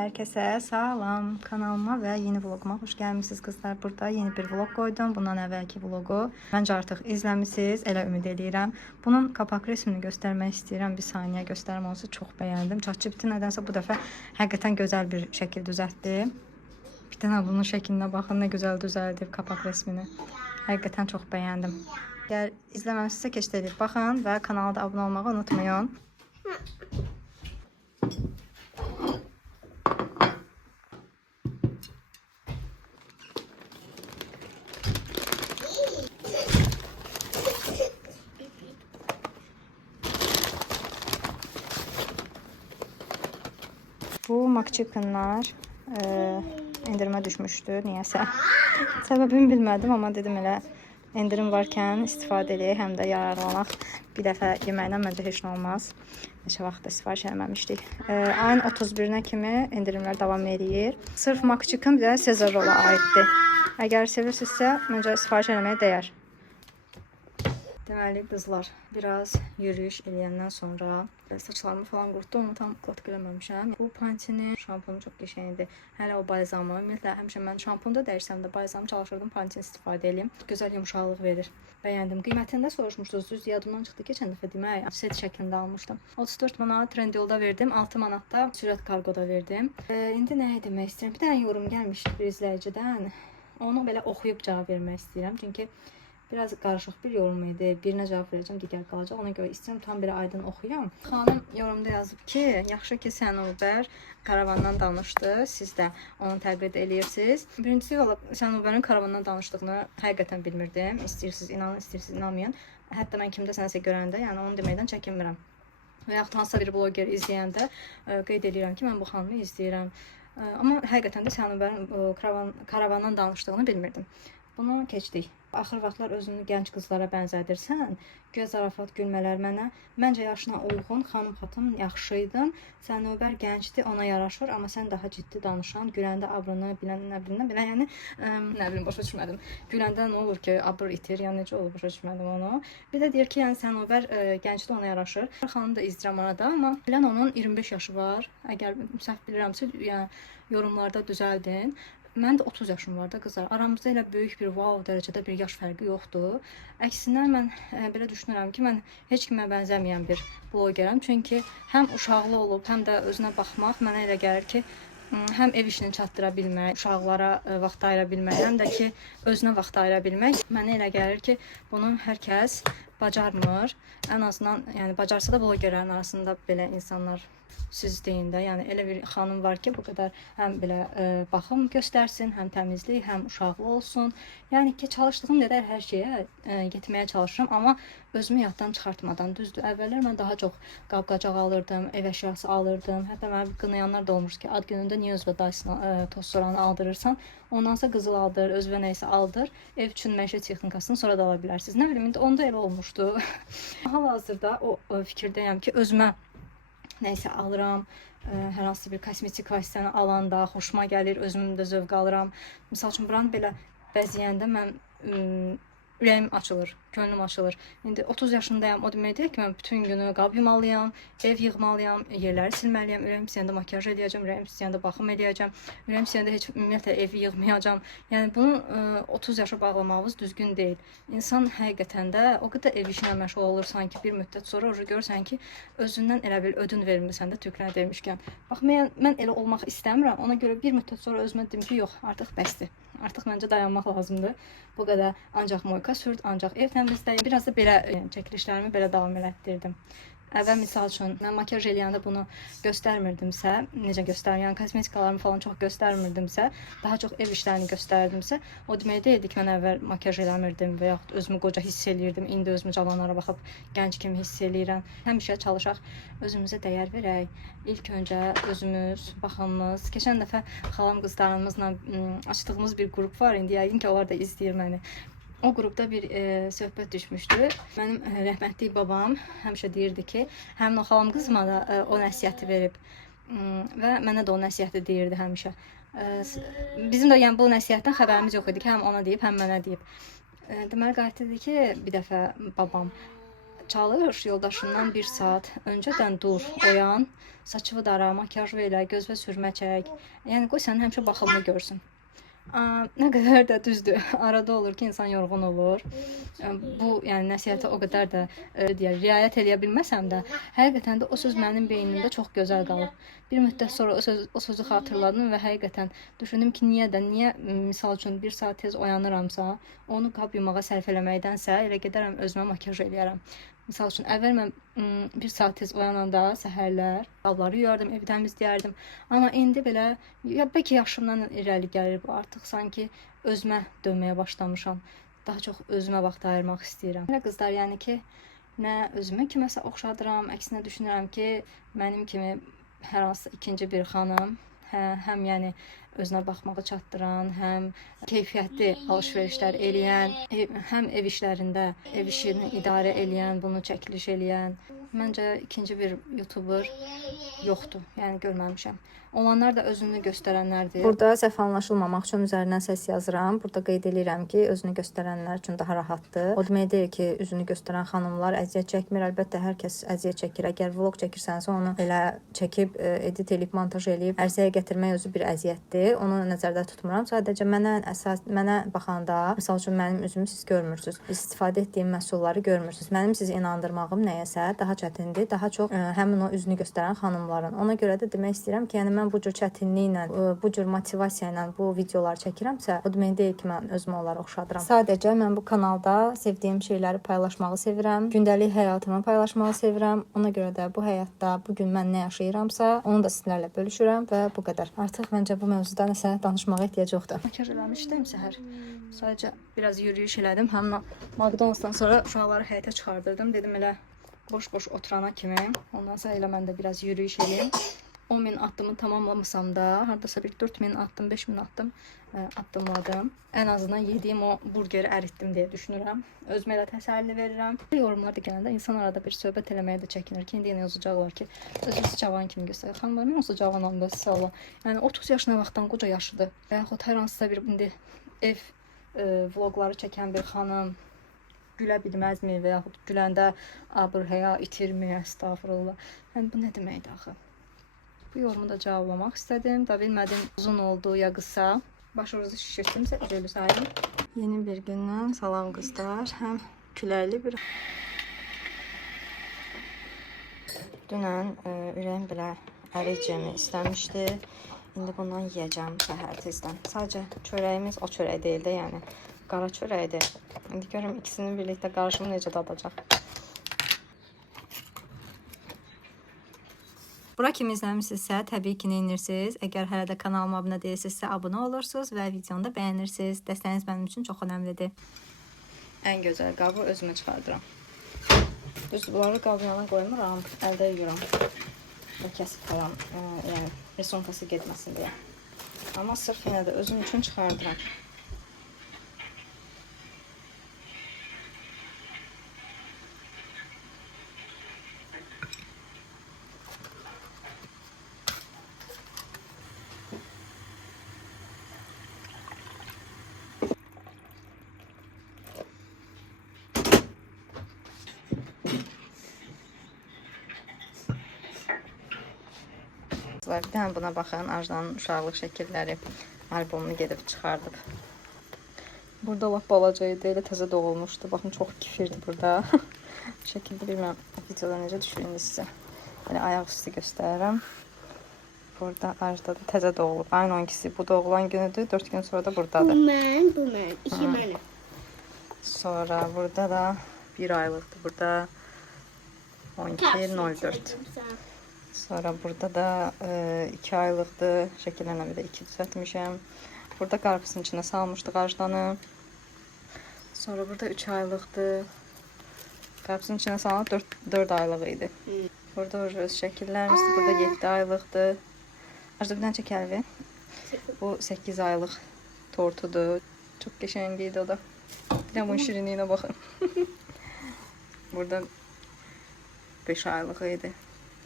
Herkese salam, kanalıma ve yeni vloguma hoş gelmişsiniz kızlar. Burada yeni bir vlog koydum. Bundan əvvəlki vlogu bence artık izləmisiniz, elə ümid edirəm. Bunun kapak resmini göstermek istedim. Bir saniye gösterim olsa çok beğendim. ChatGPT nedense bu defa hakikaten güzel bir şekil düzeltti. Bir tane bunun şekline bakın, ne güzel düzeldi kapak resmini. Hakikaten çok beğendim. Eğer izləməmişsinizsə keçid edib baxın və kanala da abunə olmağı unutmayın. Bu McChicken'lar endirime düşmüştü niyəsə. Səbəbini bilmədim, amma dedim elə endirim varkən istifadə edək, həm də yararlanaq. Bir dəfə yeməkdən məncə heç nə olmaz. Neçə vaxtda sifariş eləməmişdik. Ayın 31-nə kimi endirimlər davam edir. Sırf McChicken bir də Caesar rola aiddir. Əgər sevirsinizsə, məncə sifariş eləməyə dəyər. Deməli qızlar, biraz yürüyüş eləyəndən sonra saçlarımı falan qurutdum, onu tam qat eləməmişəm. Bu Pantene şampunu çox qəşəngdir. Hələ o balzamı, ümumiyyətlə həmişə mən şampunda dəyirsəm də balzamı çalışırdım Pantene istifadə edeyim. Gözəl yumşaqlıq verir. Bəyəndim. Qiymətində soruşmuşdunuz, düz yadımdan çıxdı. Keçən dəfə demək, set şəklində almışdım. 34 manat Trendyolda verdim, 6 manat da sürət kargoda verdim. İndi nə demək istəyirəm? Bir dənə yorum gəlmişdi bir izləyicidən. Onu belə oxuyub cavab vermək istəyirəm. Çünki biraz qarışıq bir yorum idi. Birinə cavab verəcəm, digər qalacaq. Ona görə istəyirəm tam bir aydın oxuyam. Xanım yorumda yazıb ki, yaxşı ki Sənuber karavandan danışdı. Siz də onu təqlid edirsiniz. Birincisi olaraq Sənuberin karavandan danışdığını həqiqətən bilmirdim. İstəyirsiniz inanın, istəyirsiniz inanmayın. Hətta mən kimdə sənəsə görəndə, yəni onu deməkdən çəkinmirəm. Və yaxud hansısa bir bloger izləyəndə qeyd edirəm ki, mən bu xanımı izləyirəm. Amma həqiqətən də Sənuberin karavandan danışdığını bilmirdim. Bunu keçdik. Axır vaxtlar özünü gənc qızlara bənzədirsən. Göz zarafat gülmələr mənə. Məncə yaşına uyğun, xanım xatım yaxşıydın. Sənubər gəncdir, ona yaraşır, amma sən daha ciddi danışan, güləndə abrını bilən, nə bilim, yəni nə bilim başa düşmədim. Güləndə nə olur ki, abır itir, yəni necə olur başa düşmədim onu. Bir də deyir ki, yəni Sənubər gəncdir, ona yaraşır. Xanım da izdirəm arada, amma bilən onun 25 yaşı var. Əgər səhv bilirəmsə, yəni yorumlarda düzəldin. Mən də 30 yaşım var da qızlar. Aramızda elə böyük bir wow dərəcədə bir yaş fərqi yoxdur. Əksinə mən belə düşünürəm ki, mən heç kimə bənzəməyən bir blogerəm. Çünki həm uşaqlı olub, həm də özünə baxmaq mənə elə gəlir ki, həm ev işini çatdıra bilmək, uşaqlara vaxt ayıra bilmək, həm də ki, özünə vaxt ayıra bilmək. Mənə elə gəlir ki, bunu hər kəs bacarmır. Ən azından, yəni bacarsa da blogerlərin arasında belə insanlar siz deyin də, yəni elə bir xanım var ki, bu qədər həm belə baxım göstərsin, həm təmizlik, həm uşaqlı olsun. Yəni ki, çalışdığım qədər hər şeyə getməyə çalışıram, amma özümü yaddan çıxartmadan. Düzdür, əvvəllər mən daha çox qab-qacaq alırdım, ev əşyası alırdım. Hətta mənə qınayanlar da olmuş ki, ad günündə niyə özünə Dyson toz soranı aldırırsan, ondan sonra qızıl aldır, özünə nəysə aldır, ev üçün məişət texnikasını sonra da ala bilərsiniz. Nə bilim, indi onda elə olmuşdu. Hal-hazırda o fikirdəyəm ki, özümə nəysə alıram, hər hansı bir kosmetik vasitəni alanda xoşuma gəlir, özümün də zövq alıram. Misal üçün buranı belə bəzəyəndə mən ürəyim açılır, könlüm açılır. İndi 30 yaşındayım, o demək deyil ki, mən bütün günü qab yumalıyam, ev yığmalıyam, yerləri silməliyəm, ürəyim istəyəndə makyaj eləyəcəm, ürəyim istəyəndə baxım eləyəcəm, ürəyim istəyəndə heç ümumiyyətlə evi yığmayacam. Yəni bunu 30 yaşa bağlamağımız düzgün deyil. İnsan həqiqətən də o qədər ev işinə məşğul olur sanki bir müddət sonra görürsən ki, özündən elə bir ödün vermirsən də tükünə demişkən. Bax, mən elə olmaq istəmirəm. Ona görə bir müddət sonra özümə dedim ki, yox, artıq bəsdir. Artıq məncə dayanmaq lazımdır. Bu qədər ancaq moyka sürt, ancaq ev təmizləyim. Biraz da belə çəkilişlərimi belə davam elətdirdim. Əvvəl misal üçün mən makyaj eləyəndə bunu göstərmirdimsə, necə göstərirəm, yəni kosmetikalarımı falan çox göstərmirdimsə, daha çox ev işlərini göstərdimsə, o demək deyildi ki, mən əvvəl makyaj eləmirdim və yaxud özümü qoca hiss eləyirdim. İndi özümü cavanlara baxıb gənc kimi hiss eləyirəm. Həmişə çalışaq özümüzə dəyər verək. İlk öncə özümüz, baxımımız. Keçən dəfə xalam qızlarımızla açdığımız bir qrup var. İndi yəqin ki, onlar da izləyir məni. O qrupda bir söhbət düşmüşdü. Mənim rəhmətli babam həmişə deyirdi ki, həmin o xalam qızıma da o nəsihəti verib və mənə də o nəsihəti deyirdi həmişə. Bizim də yəni bu nəsihətdən xəbərimiz yox idi ki, həm ona deyib, həm mənə deyib. Deməli qayıtdı ki, bir dəfə babam çalış, yoldaşından 1 saat öncədən dur, oyan, saçını dara, makyaj elə, göz və sürmə çək. Yəni qoy sənin həmişə baxımını görsün. Nə qədər də düzdür, arada olur ki, insan yorğun olur. Bu, yəni nəsihətə o qədər də riayət eləyə bilməsəm də, həqiqətən də o söz mənim beynimdə çox gözəl qalıb. Bir müddət sonra o sözü xatırladım və həqiqətən düşündüm ki, niyə misal üçün 1 saat tez oyanıramsa, onu qab yumağa sərf eləməkdənsə elə gedərəm özümə makyaj eləyərəm. Misal üçün əvvəl mən 1 saat tez oyananda səhərlər qabları yuyardım, evi təmizləyərdim. Amma indi belə bəlkə yaşımdan irəli gəlir bu, artıq sanki özümə dönməyə başlamışam. Daha çox özümə vaxt ayırmaq istəyirəm. Elə qızlar, yəni ki, nə özümə kiməsə oxşadıram, əksinə düşünürəm ki, mənim kimi hər hansı ikinci bir xanım, həm yəni özünə baxmağı çatdıran, həm keyfiyyətli alış-verişlər eləyən, həm ev işlərində ev işini idarə eləyən, bunu çəkiliş eləyən. Məncə ikinci bir YouTuber yoxdur, yəni görməmişəm. Olanlar da özünü göstərənlərdir. Burada səhv anlaşılmamaq üçün üzərindən səs yazıram. Burada qeyd edirəm ki, özünü göstərənlər üçün daha rahatdır. O demək deyil ki, üzünü göstərən xanımlar əziyyət çəkmir. Əlbəttə hər kəs əziyyət çəkir. Əgər vlog çəkirsənsə, onu elə çəkib, edit edib, montaj edib ərsəyə gətirmək özü bir əziyyətdir. Onu nəzərdə tutmuram. Sadəcə mənə baxanda, məsəl üçün mənim üzümü siz görmürsüz. İstifadə etdiyim məhsulları görmürsüz. Mənim sizi inandırmağım nəyəsə daha çətindir. Daha çox həmin o üzünü göstərən xanımların. Ona görə də demək istəyirəm ki, yəni mən bu cür çətinliklə, bu cür motivasiya ilə bu videoları çəkirəmsə, o demək deyil ki, mən özümə onları oxşadıram. Sadəcə mən bu kanalda sevdiyim şeyləri paylaşmağı sevirəm. Gündəlik həyatımı paylaşmağı sevirəm. Ona görə də bu həyatda bu gün mən nə yaşayıramsa, onu da sizlərlə bölüşürəm və bu qədər. Artıq məncə bu mövzuda nəsə danışmağa ehtiyac yoxdur. Makyaj eləmişdim səhər. Sadəcə biraz yürüyüş elədim. Həmin McDonald's-dan sonra uşaqları həyətə çıxardırdım. Dedim elə boş-boş oturana kimi. Ondan sonra elə mən də biraz yürüyüş eləyim. 10.000 addımı tamamlamasam da, hardasa bir 4.000 addım, 5.000 addım addımladım. Ən azından yediyim o burgeri əritdim deyə düşünürəm. Özümə elə təsəlli verirəm. Yorumlarda gələndə insan arada bir söhbət eləməyə də çəkinir ki, indi yenə yazacaqlar ki, özünüzü cavan kimi göstərir. Xanımlar, mən olsa cavanam da sizə Allah. Yəni 30 yaşına vaxtdan qoca yaşıdır. Və yaxud hər hansısa bir indi ev vlogları çəkən bir xanım gülə bilməzmi və yaxud güləndə abır-həya itirmi, əstağfurullah. Yəni bu nə deməkdir axı? Bu yorumu da cavablamaq istədim. Da bilmədim uzun oldu ya qısa. Başınızı şişirtdimsə üzülü sayın. Yeni bir gündən salam qızlar. Həm küləkli bir... Dünən ürəyim belə əricimi istəmişdi. İndi bundan yiyəcəm səhər tezdən. Sadəcə çörəyimiz o çörək deyil də, yəni qara çörəkdir. İndi görüm ikisinin birlikdə qarışımı necə dadacaq. Bura kimi izləmişsinizsə, təbii ki, neyinirsiniz? Əgər hələ də kanalıma abunə deyilsinizsə, abunə olursunuz və videonu da bəyənirsiniz. Dəstəyiniz mənim üçün çox önəmlidir. Ən gözəl qabı özümə çıxardıram. Düzdür, bunları qab yana qoymuram, əldə yuyuram. Və kəsib falan, yəni resonkası getməsin deyə. Amma sırf yenə də özüm üçün çıxardıram. Bir dənə buna baxın, Ajdanın uşaqlıq şəkilləri albomunu gedib çıxardıb. Burada lap balaca idi, elə təzə doğulmuşdu. Baxın, çox kifirdir burada. Şəkildə bilməm, videoda necə düşür indi sizə. Elə ayaq üstü göstərirəm. Burada Ajda da təzə doğulub. Ayın 12-si bu doğulan günüdür, 4 gün sonra da buradadır. Bu mən, iki mənim. Sonra burada da 1 aylıqdır, burada 12-04. Sonra burada da 2 aylıqdır. Şəkillərlə bir də 2 düzəltmişəm. Burada qarpızın içinə salmışdıq Ajdanı. Sonra burada 3 aylıqdır. Qarpızın içinə salınıb 4 aylıq idi. Burada öz şəkillərimizdir. Burada 7 aylıqdır. Ajda bir dənə çək əlvi. Bu 8 aylıq tortudur. Çox qəşəng idi o da. Bir də bunun şirinliyinə baxın. Burada 5 aylıq idi.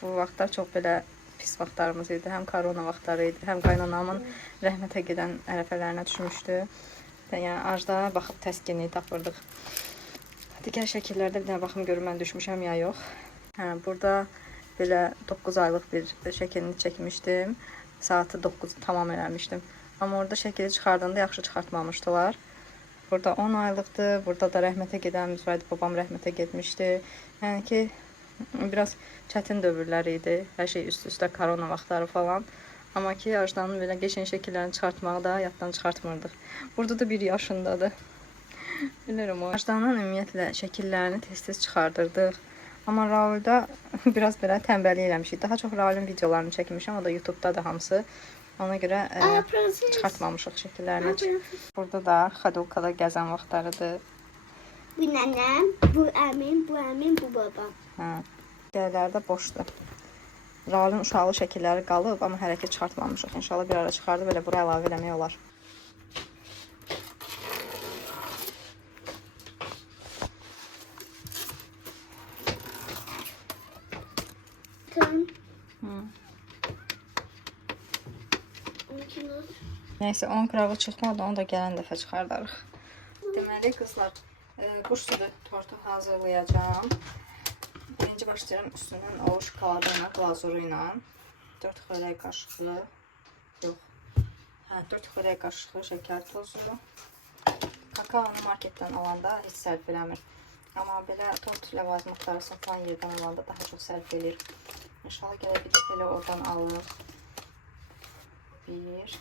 Bu vaxtlar çox belə pis vaxtlarımız idi. Həm korona vaxtları idi, həm qaynanamın rəhmətə gedən ərəfələrinə düşmüşdü. Yəni Ajda baxıb təskinliyi tapırdıq. Digər şəkillərdə bir dənə baxım görüm mən düşmüşəm ya yox. Hə, burada belə 9 aylıq bir şəkilini çəkmişdim. Saatı 9 tamam eləmişdim. Amma orada şəkili çıxardanda yaxşı çıxartmamışdılar. Burada 10 aylıqdır. Burada da rəhmətə gedən Müsvədi babam rəhmətə getmişdi. Yəni ki, biraz çətin dövrlər idi. Hər şey üst-üstə korona vaxtları falan. Amma ki, Ajdanın belə geçən şəkillərini çıxartmağı da yaddan çıxartmırdıq. Burada da 1 yaşındadır. Bilirəm o. Ajdanın ümumiyyətlə şəkillərini tez-tez çıxardırdıq. Amma Raulda biraz belə tənbəllik eləmişik. Daha çox Raulun videolarını çəkmişəm. O da YouTube'da da hamısı. Ona görə çıxartmamışıq şəkillərini. Burada da Xadolkada gəzən vaxtlarıdır. Bu nənəm, bu əmim, bu babam. Hə. Yerlərdə boşdur. Raulun uşaqlı şəkilləri qalıb, amma hərəkət çıxartmamışıq. İnşallah bir ara çıxardıb belə bura əlavə eləmək olar. Neyse 10 qırağı çıxmadı, onu da gələn dəfə çıxardarıq. Deməli qızlar, quş südü tortu hazırlayacağım. Birinci başlayıram üstünün o şokoladı ilə, glazuru ilə. 4 xörək qaşığı, yox, 4 xörək qaşığı şəkər tozu. Kakaonu marketdən alanda heç sərf eləmir. Amma belə tort ləvazimatları satılan yerdən alanda daha çox sərf edir. İnşallah gələ bilib belə oradan alır. 1,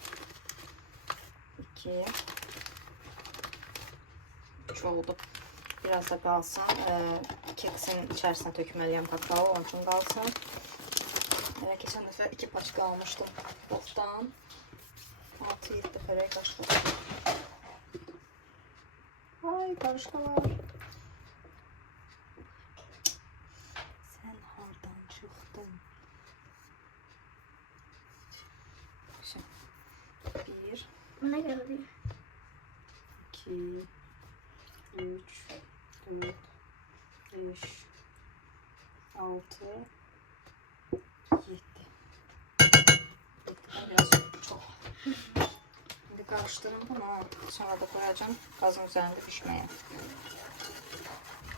2, 3 oldu. Biraz da qalsın. Keksin içərisinə tökməliyəm kakao, onun üçün qalsın. Elə keçən dəfə 2 paçka almışdım bofdan. 6-7 xörək qaşığı. Ay, qarışqalar. Sən hardan çıxdın? 1, Buna geldi. 2, 3, 4, 5, 6, 7. Biraz çok. Şimdi karıştırın bunu. Sonra da koyacağım gazın üzerinde pişmeye.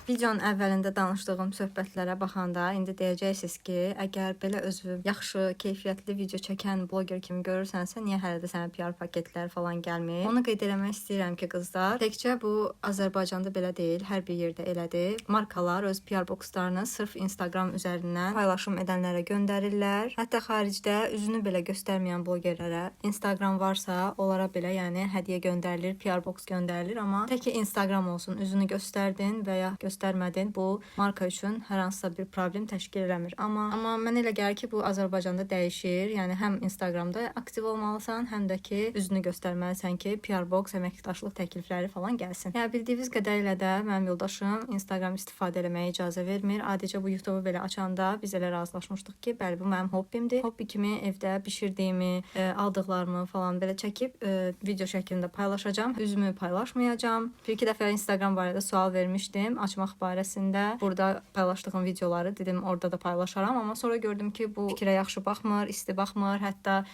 Videonun əvvəlində danışdığım söhbətlərə baxanda indi deyəcəksiniz ki, əgər belə özü yaxşı, keyfiyyətli video çəkən bloger kimi görürsənsə, niyə hələ də sənə PR paketlər falan gəlmir? Onu qeyd eləmək istəyirəm ki, qızlar, təkcə bu Azərbaycanda belə deyil, hər bir yerdə elədir. Markalar öz PR boxlarını sırf Instagram üzərindən paylaşım edənlərə göndərirlər. Hətta xaricdə üzünü belə göstərməyən blogerlərə Instagram varsa, onlara belə yəni hədiyyə göndərilir, PR box göndərilir, amma tək ki Instagram olsun, üzünü göstərdin və ya göstərmədin, bu marka üçün hər hansısa bir problem təşkil eləmir. Amma mən elə gəlir ki, bu Azərbaycanda dəyişir. Yəni həm Instagramda aktiv olmalısan, həm də ki üzünü göstərməlisən ki, PR box, əməkdaşlıq təklifləri falan gəlsin. Yəni bildiyiniz qədərilə də mənim yoldaşım Instagram istifadə etməyə icazə vermir. Adicə bu YouTube-u belə açanda biz elə razılaşmışdıq ki, bəli bu mənim hobbimdir. Hobbi kimi evdə bişirdiyimi, aldıqlarımı falan belə çəkib video şəklində paylaşacağam. Üzümü paylaşmayacağam. Bir-iki dəfə Instagram barədə sual vermişdim. Açmaq barəsində burada paylaşdığım videoları dedim orada da paylaşaram, amma sonra gördüm ki bu fikrə yaxşı baxmır, isti baxmır, hətta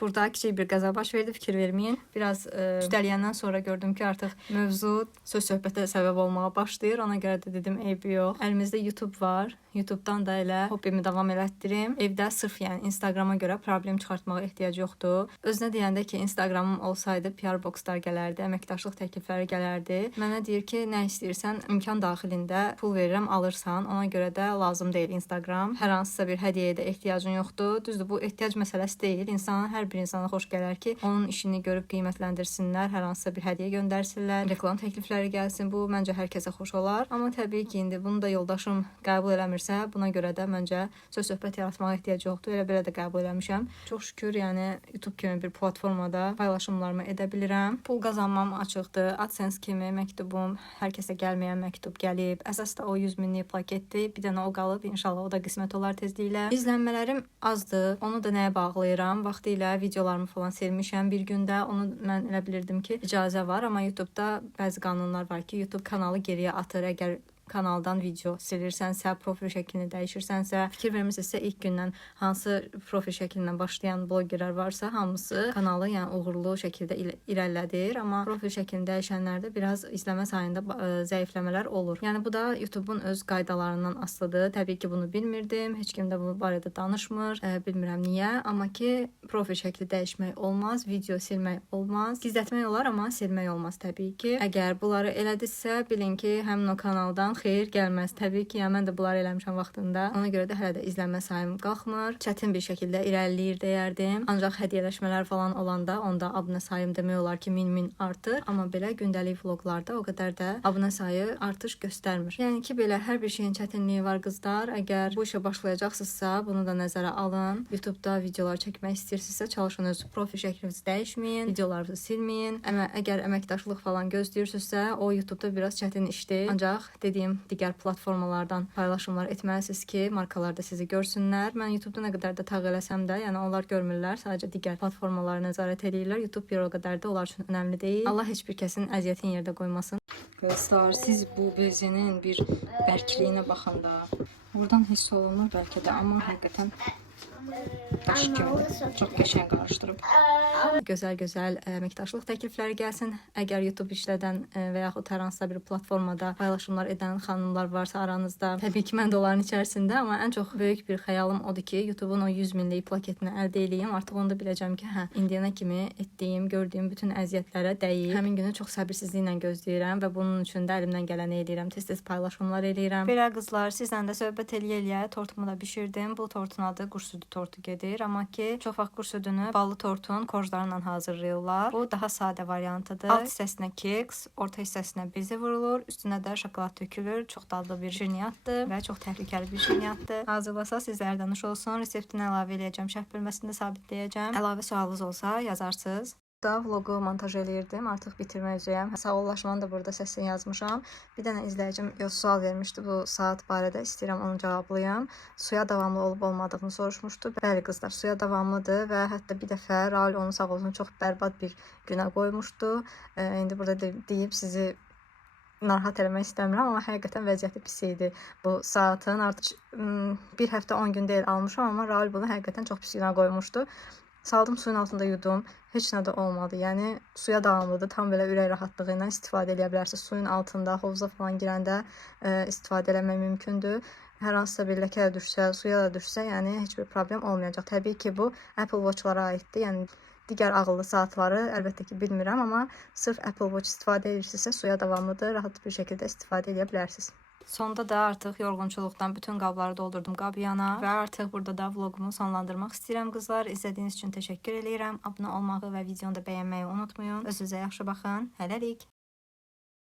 burada kiçik bir qəza baş verdi, fikir verməyin. Biraz üstələyəndən sonra gördüm ki, artıq mövzu söz-söhbətə səbəb olmağa başlayır. Ona görə də dedim, eybi yox. Əlimizdə YouTube var. YouTube-dan da elə hobbimi davam elətdirim. Evdə sırf yəni Instagrama görə problem çıxartmağa ehtiyac yoxdur. Özünə deyəndə ki, Instagramım olsaydı PR boxlar gələrdi, əməkdaşlıq təklifləri gələrdi. Mənə deyir ki, nə istəyirsən, imkan daxilində pul verirəm, alırsan. Ona görə də lazım deyil Instagram. Hər hansısa bir hədiyyəyə də ehtiyacın yoxdur. Düzdür, bu ehtiyac məsələsi deyil. Hər bir insana xoş gələr ki, onun işini görüb qiymətləndirsinlər, hər hansısa bir hədiyyə göndərsinlər, reklam təklifləri gəlsin. Bu məncə hər kəsə xoş olar. Amma təbii ki, indi bunu da yoldaşım qəbul eləmirsə, buna görə də məncə söz-söhbət yaratmağa ehtiyac yoxdur. Elə belə də qəbul eləmişəm. Çox şükür, yəni YouTube kimi bir platformada paylaşımlarımı edə bilirəm. Pul qazanmam açıqdır. AdSense kimi məktubum, hər kəsə gəlməyən məktub gəlib. Əsas da o 100 minlik paketdir. Bir dənə o qalıb. İnşallah o da qismət olar tezliklə. İzlənmələrim azdır. Onu da nəyə bağlayıram? Vaxtilə videolarımı falan silmişəm bir gündə. Onu mən elə bilirdim ki, icazə var, amma YouTube-da bəzi qanunlar var ki, YouTube kanalı geriyə atır əgər kanaldan video silirsənsə, profil şəklini dəyişirsənsə, fikir vermirsənsə ilk gündən hansı profil şəklindən başlayan blogerlər varsa, hamısı kanalı yəni uğurlu şəkildə irəlilədir, amma profil şəklini dəyişənlərdə biraz izləmə sayında zəifləmələr olur. Yəni bu da YouTube-un öz qaydalarından asılıdır. Təbii ki, bunu bilmirdim. Heç kim də bu barədə danışmır. Bilmirəm niyə, amma ki profil şəkli dəyişmək olmaz, video silmək olmaz. Gizlətmək olar, amma silmək olmaz təbii ki. Əgər bunları elədirsə, bilin ki, həmin o kanaldan xeyir gəlməz. Təbii ki, yəni mən də bunları eləmişəm vaxtında. Ona görə də hələ də izlənmə sayım qalxmır. Çətin bir şəkildə irəliləyir deyərdim. Ancaq hədiyyələşmələr falan olanda onda abunə sayım demək olar ki, min artır. Amma belə gündəlik vloqlarda o qədər də abunə sayı artış göstərmir. Yəni ki, belə hər bir şeyin çətinliyi var qızlar. Əgər bu işə başlayacaqsınızsa, bunu da nəzərə alın. YouTube-da videolar çəkmək istəyirsinizsə, çalışın öz profil şəklinizi dəyişməyin, videolarınızı silməyin. Əgər əməkdaşlıq falan gözləyirsinizsə, o YouTube-da biraz çətin işdir. Ancaq dediyim digər platformalardan paylaşımlar etməlisiniz ki, markalar da sizi görsünlər. Mən YouTube-da nə qədər də tağ eləsəm də, yəni onlar görmürlər, sadəcə digər platformalara nəzarət edirlər. YouTube bir o qədər də onlar üçün önəmli deyil. Allah heç bir kəsin əziyyətin yerdə qoymasın. Dostlar, siz bu bezenin bir bərkliyinə baxanda buradan hiss olunur bəlkə də, amma həqiqətən daş kimi çox qəşəng qarışdırıb. Gözəl əməkdaşlıq təklifləri gəlsin. Əgər YouTube işlədən və yaxud hər hansısa bir platformada paylaşımlar edən xanımlar varsa aranızda, təbii ki, mən də onların içərisində, amma ən çox böyük bir xəyalım odur ki, YouTube-un o 100 minlik plaketini əldə edeyim. Artıq onu da biləcəm ki, indiyənə kimi etdiyim, gördüyüm bütün əziyyətlərə dəyib. Həmin günü çox səbirsizliklə gözləyirəm və bunun üçün də əlimdən gələni edirəm. Tez-tez paylaşımlar edirəm. Belə qızlar, sizlə də söhbət eləyə-eləyə tortumu da bişirdim. Bu tortun adı quş südü tortu gedir, amma ki, çox vaxt quş südünü ballı tortun korjlarla hazırlayırlar. Bu daha sadə variantıdır. Alt hissəsinə keks, orta hissəsinə bezi vurulur, üstünə də şokolad tökülür. Çox dadlı bir şirniyyatdır və çox təhlükəli bir şirniyyatdır. Hazırlasa sizlərdən nuş olsun. Reseptini əlavə edəcəm, şərh bölməsində sabitləyəcəm. Əlavə sualınız olsa yazarsınız. Da vlogu montaj eləyirdim. Artıq bitirmək üzrəyəm. Sağollaşmanı da burada səsini yazmışam. Bir dənə izləyicim sual vermişdi bu saat barədə. İstəyirəm onu cavablayam. Suya davamlı olub olmadığını soruşmuşdu. Bəli qızlar, suya davamlıdır və hətta bir dəfə Raul onu sağ olsun çox bərbad bir günə qoymuşdu. İndi burada deyib sizi narahat eləmək istəmirəm, amma həqiqətən vəziyyəti pis idi bu saatın. Artıq bir həftə 10 gün deyil almışam, amma Raul bunu həqiqətən çox pis günə qoymuşdu. Saldım, suyun altında yudum. Heç nə də olmadı. Yəni suya davamlıdır. Tam belə ürək rahatlığı ilə istifadə edə bilərsiniz. Suyun altında, hovuza falan girəndə istifadə eləmək mümkündür. Hər hansısa bir ləkə də düşsə, suya da düşsə, yəni heç bir problem olmayacaq. Təbii ki, bu Apple Watch-lara aiddir. Yəni digər ağıllı saatları əlbəttə ki, bilmirəm, amma sırf Apple Watch istifadə edirsinizsə, suya davamlıdır. Rahat bir şəkildə istifadə edə bilərsiniz. Sonda da artıq yorğunçuluqdan bütün qabları doldurdum qab yana və artıq burada da vlogumu sonlandırmaq istəyirəm qızlar. İzlədiyiniz üçün təşəkkür edirəm. Abunə olmağı və videonu da bəyənməyi unutmayın. Özünüzə yaxşı baxın. Hələlik.